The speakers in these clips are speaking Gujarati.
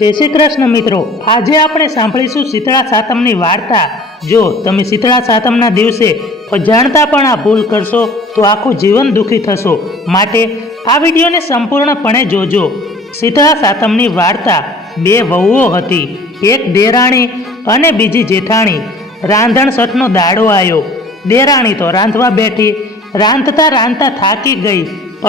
જય શ્રી કૃષ્ણ મિત્રો. આજે આપણે સાંભળીશું શીતળા સાતમની વાર્તા. જો તમે શીતળા સાતમના દિવસે જાણતા પણ આ ભૂલ કરશો, તો આખું જીવન દુઃખી થશો. માટે આ વિડીયોને સંપૂર્ણપણે જોજો. શીતળા સાતમની વાર્તા બે વહુઓ હતી. એક દેરાણી અને બીજી જેઠાણી. રાંધણ સઠનો દાડો આવ્યો દેરાણી તો રાંધવા બેઠી. રાંધતા રાંધતા થાકી ગઈ.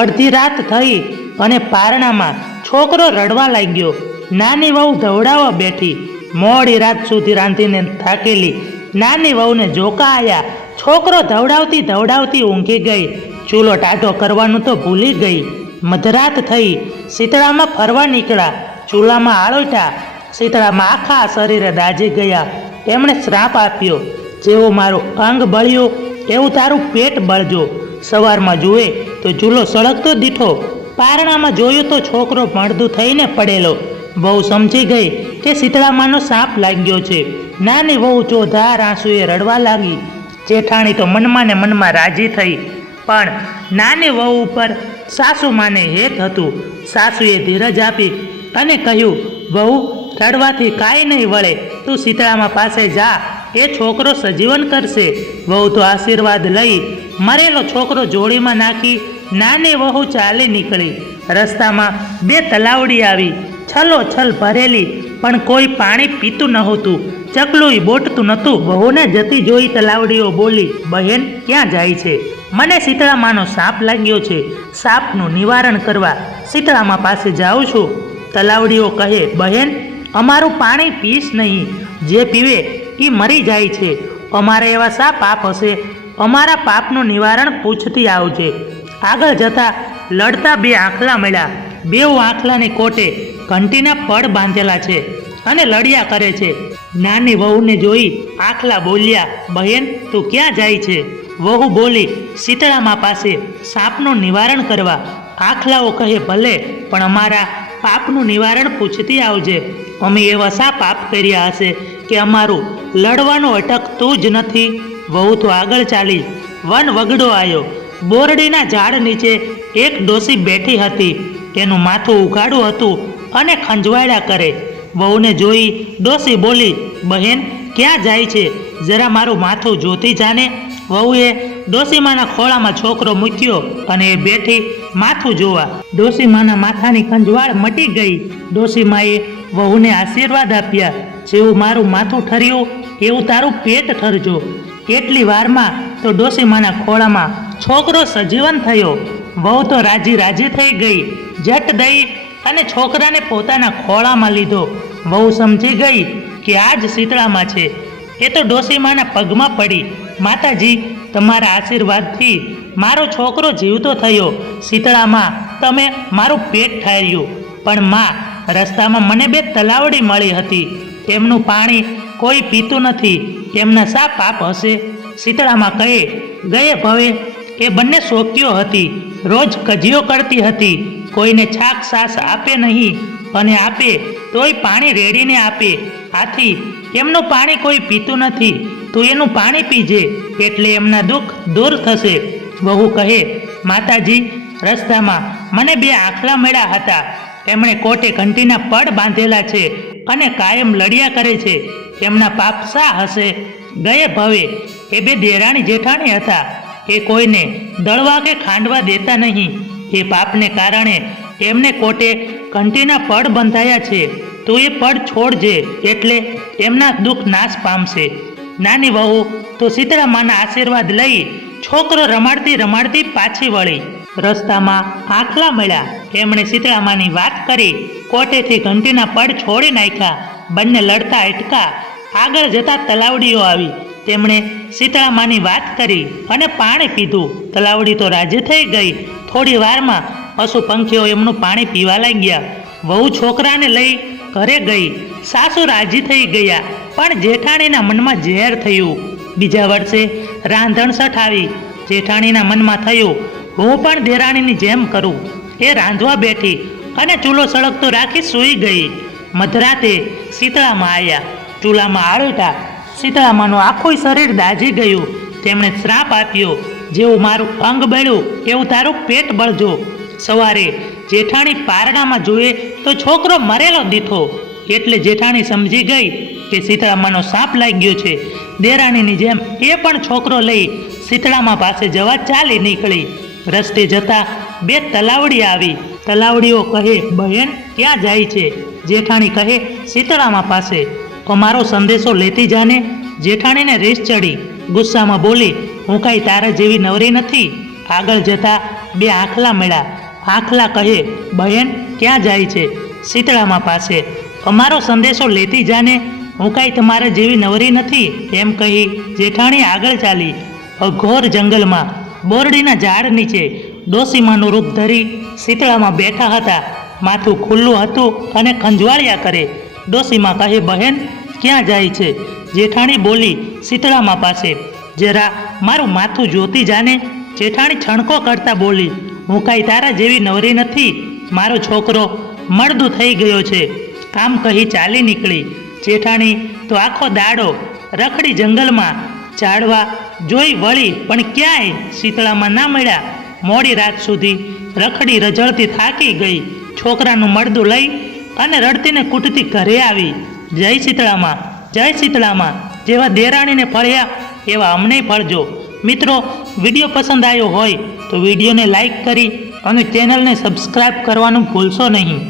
અડધી રાત થઈ અને પારણામાં છોકરો રડવા લાગ્યો. નાની વહુ ધવડાવવા બેઠી. મોડી રાત સુધી રાંધીને થાકેલી. નાની વહુને જોકા આવ્યા છોકરો ધવડાવતી ધવડાવતી ઊંઘી ગઈ. ચૂલો ટાઢો કરવાનું તો ભૂલી ગઈ. મધરાત થઈ. શીતળામાં ફરવા નીકળ્યા. ચૂલામાં આળોટ્યા શીતળામાં આખા શરીરે દાજી ગયા. એમણે શ્રાપ આપ્યો, જેવું મારું અંગ બળ્યું, એવું તારું પેટ બળજો. સવારમાં જુએ તો ચૂલો સળગતો દીઠો. પારણામાં જોયું તો છોકરો મળદું થઈને પડેલો. બહુ સમજી ગઈ. કે શીતળામાનો સાપ લાગ્યો છે. નાની વહુ ચોધાર આંસુએ રડવા લાગી. જેઠાણી તો મનમાં ને મનમાં રાજી થઈ. પણ નાની વહુ ઉપર સાસુમાને હેત હતું. સાસુએ ધીરજ આપી અને કહ્યું, વહુ, રડવાથી કાંઈ નહીં વળે. તું શીતળામાં પાસે જા. એ છોકરો સજીવન કરશે. વહુ તો આશીર્વાદ લઈ મરેલો છોકરો જોડીમાં નાખી નાની વહુ ચાલી નીકળી. રસ્તામાં બે તલાવડી આવી. છલો છલ ભરેલી, પણ કોઈ પાણી પીતું નહોતું. ચકલું બોટતું નહોતું. વહુને જતી જોઈ તલાવડીઓ બોલી, બહેન, ક્યાં જાય છે? મને શીતળામાનો સાપ લાગ્યો છે. સાપનું નિવારણ કરવા શીતળામા પાસે જાઉં છું. તલાવડીઓ કહે, બહેન, અમારું પાણી પીશ નહીં. જે પીવે એ મરી જાય છે. અમારા એવા શા પાપ હશે. અમારા પાપનું નિવારણ પૂછતી આવજે. આગળ જતા લડતા બે આંખલા મળ્યા. બેઉ આંખલાની કોટે ઘંટીના પડ બાંધેલા છે અને લડ્યા કરે છે. નાની વહુને જોઈ આખલા બોલ્યા, બહેન, તું ક્યાં જાય છે? વહુ બોલી, શીતળામાં પાસે સાપનું નિવારણ કરવા. આખલાઓ કહે, ભલે, પણ અમારા પાપનું નિવારણ પૂછતી આવજે. અમે એવા શા પાપ કર્યા હશે કે અમારું લડવાનું અટકતું જ નથી. વહુ તો આગળ ચાલી, વન વગડો આવ્યો. બોરડીના ઝાડ નીચે એક ડોસી બેઠી હતી. તેનું માથું ઉઘાડું હતું. અને ખંજવાળ્યા કરે. વહુને જોઈ ડોસી બોલી, બહેન, ક્યાં જાય છે? જરા મારું માથું જોતી જાને. વહુએ ડોસીમાના ખોળામાં છોકરો મૂક્યો અને એ બેઠી માથું જોવા. ડોસીમાના માથાની ખંજવાળ મટી ગઈ. ડોસીમાએ વહુને આશીર્વાદ આપ્યા, જેવું મારું માથું ઠર્યું, એવું તારું પેટ ઠરજો. એટલી વારમાં તો ડોસીમાના ખોળામાં છોકરો સજીવન થયો. વહુ તો રાજી રાજી થઈ ગઈ. જટ દઈ અને છોકરાને પોતાના ખોળામાં લીધો. વહુ સમજી ગઈ કે આ જ શીતળામાં છે. એ તો ડોસીમાના પગમાં પડી. માતાજી, તમારા આશીર્વાદથી મારો છોકરો જીવતો થયો. શીતળામાં તમે મારું પેટ ઠાર્યું. પણ માં, રસ્તામાં મને બે તલાવડી મળી હતી. તેમનું પાણી કોઈ પીતું નથી. એમના શા પાપ હશે. શીતળામાં કહે, ગયે ભવે. એ બંને શોક્યો હતી. રોજ કજિયો કરતી હતી. કોઈને છાક સાસ આપે નહીં અને આપે, તોય પાણી રેડીને આપે. આથી, એમનું પાણી કોઈ પીતું નથી, તું એનું પાણી પીજે, એટલે એમના દુઃખ દૂર થશે. વહુ કહે, માતાજી, રસ્તામાં મને બે આખલા મળ્યા હતા. એમણે કોટે ઘંટીના પડ બાંધેલા છે અને કાયમ લડ્યા કરે છે. એમના પાપ શા હશે? ગયે ભવે. એ બે દેરાણી જેઠાણી હતા. એ કોઈને દળવા કે ખાંડવા દેતા નહીં. એ પાપને કારણે એમને કોટે ઘંટીના પડ બંધાયા છે. તું એ પડ છોડજે એટલે એમના દુઃખ નાશ પામશે. નાની વહુ, તો સીતરામાના આશીર્વાદ લઈ છોકરો રમાડતી રમાડતી પાછી વળી. રસ્તામાં આંખલા મળ્યા. એમણે સીતરામાની વાત કરી. કોટેથી ઘંટીના પડ છોડી નાખ્યા. બંને લડતા અટકા. આગળ જતા તલાવડીઓ આવી. તેમણે સીતળામાની વાત કરી અને પાણી પીધું. તલાવડી તો રાજી થઈ ગઈ. થોડી વારમાં પશુ પંખીઓ એમનું પાણી પીવા લાગ્યા. વહુ છોકરાને લઈ ઘરે ગઈ. સાસુ રાજી થઈ ગયા, પણ જેઠાણીના મનમાં ઝેર થયું. બીજા વર્ષે રાંધણસઠ આવી. જેઠાણીના મનમાં થયું, હું પણ દેરાણીની જેમ કરું. એ રાંધવા બેઠી અને ચૂલો સળગતો રાખી સૂઈ ગઈ. મધરાતે શીતળામાં આવ્યા ચૂલામાં આળોટા. શીતળામાંનું આખું શરીર દાઝી ગયું. તેમણે શ્રાપ આપ્યો. જેવું મારું અંગ બળ્યું, એવું તારું પેટ બળજો. સવારે જેઠાણી પારણામાં જુએ તો છોકરો મરેલો દીઠો. એટલે જેઠાણી સમજી ગઈ કે શીતળામાનો સાપ લાગ્યો છે. દેરાણીની જેમ એ પણ છોકરો લઈ શીતળામા પાસે જવા ચાલી નીકળી. રસ્તે જતા બે તલાવડી આવી. તલાવડીઓ કહે, બહેન, ક્યાં જાય છે? જેઠાણી કહે શીતળામા પાસે. અમારો સંદેશો લેતી જાને જેઠાણીને રેસ ચડી. ગુસ્સામાં બોલી, હું કાંઈ તારા જેવી નવરી નથી? આગળ જતા બે આખલા મળ્યા. આખલા કહે, બહેન, ક્યાં જાય છે? શીતળામાં પાસે. અમારો સંદેશો લેતી જાને. હું કાંઈ તમારા જેવી નવરી નથી? એમ કહી જેઠાણી આગળ ચાલી. અઘોર જંગલમાં, બોરડીના ઝાડ નીચે, ડોસીમાનું રૂપ ધરી શીતળામાં બેઠા હતા. માથું ખુલ્લું હતું અને ખંજવાળ્યા કરે. ડોસીમાં કહે, બહેન, ક્યાં જાય છે? જેઠાણી બોલી શીતળામાં પાસે. જરા મારું માથું જોતી જાને જેઠાણી છણકો કરતા બોલી, હું કાંઈ તારા જેવી નવરી નથી. મારો છોકરો મળદું થઈ ગયો છે. કામ કહી ચાલી નીકળી. જેઠાણી, તો આખો દાડો રખડી જંગલમાં ઝાડવા જોઈ વળી, પણ ક્યાંય શીતળામાં ના મળ્યા. મોડી રાત સુધી રખડી રજળતી થાકી ગઈ. છોકરાનું મળદું લઈ અને રડતીને કૂટતી ઘરે આવી. જય શીતળામાં જય શીતળામાં જેવા દેરાણીને ફળ્યા, એવા અમને ફળજો. મિત્રો, વીડિયો પસંદ આવ્યો હોય તો વિડીયોને લાઈક કરી અને ચેનલને સબસ્ક્રાઈબ કરવાનું ભૂલશો નહીં.